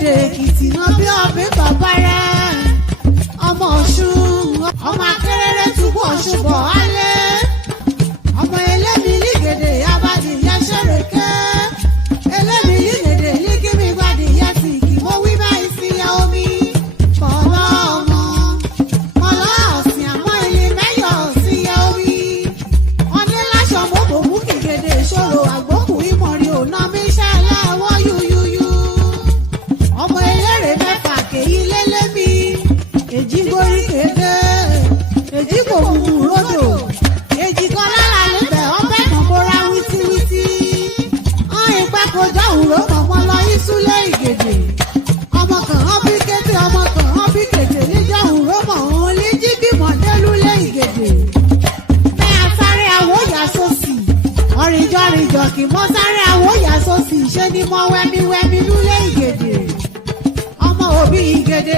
Igede-Ekiti náà bí ọbẹ̀ bàbá rẹ̀. Ọmọ Ọ̀ṣun, ọmọ akérèrè túbọ̀ ṣubọ̀ alẹ́. Ọmọ elémi lígèdè abadi yẹ ṣẹ̀rẹ̀kẹ́. Elémi lígèdè lígìmí gbadì yẹ ti kì mo wí báyìí sí ya omi. Kọ̀ọ̀lọ́ ọmọ, kọ̀ọ̀lọ́ ọ̀sìn àmọ́ ilé mẹ́yọ̀ sí ya omi. Ọdẹ láṣọ mọ́bò mú kìgèdè ìṣòro àgbókù ìmọ̀rin òná mi ṣẹlẹ̀ ẹ̀wọ́ yúyúyú. Ọmọ eléré mẹ́fà kèyí lélémi. Èjì gorí kéde, èjì kò kúkú rodò. Èjì kan lára níbẹ̀ ọbẹ̀ kan mọ́ra wítíwítí. Wọ́n ìpẹ́ kọjá òwúrọ̀ mọ̀mọ́ lọ ìsúlẹ̀ Ìgèdè. Ọmọ kan hàn bí kété, ọmọ kan hàn bí kété. Níjọ́ òwúrọ̀ mọ̀ òun lé jí bímọ délúlé Ìgèdè. Mẹ́ àsáré àwòyà sósì. Ọ̀rìnjọ́rìnjọ́ kì mọ́ sáré àwòyà sósì. Ṣé ni mo wẹ́mi lúlé Ìgèdè. Ọmọ òbí Ìgèdè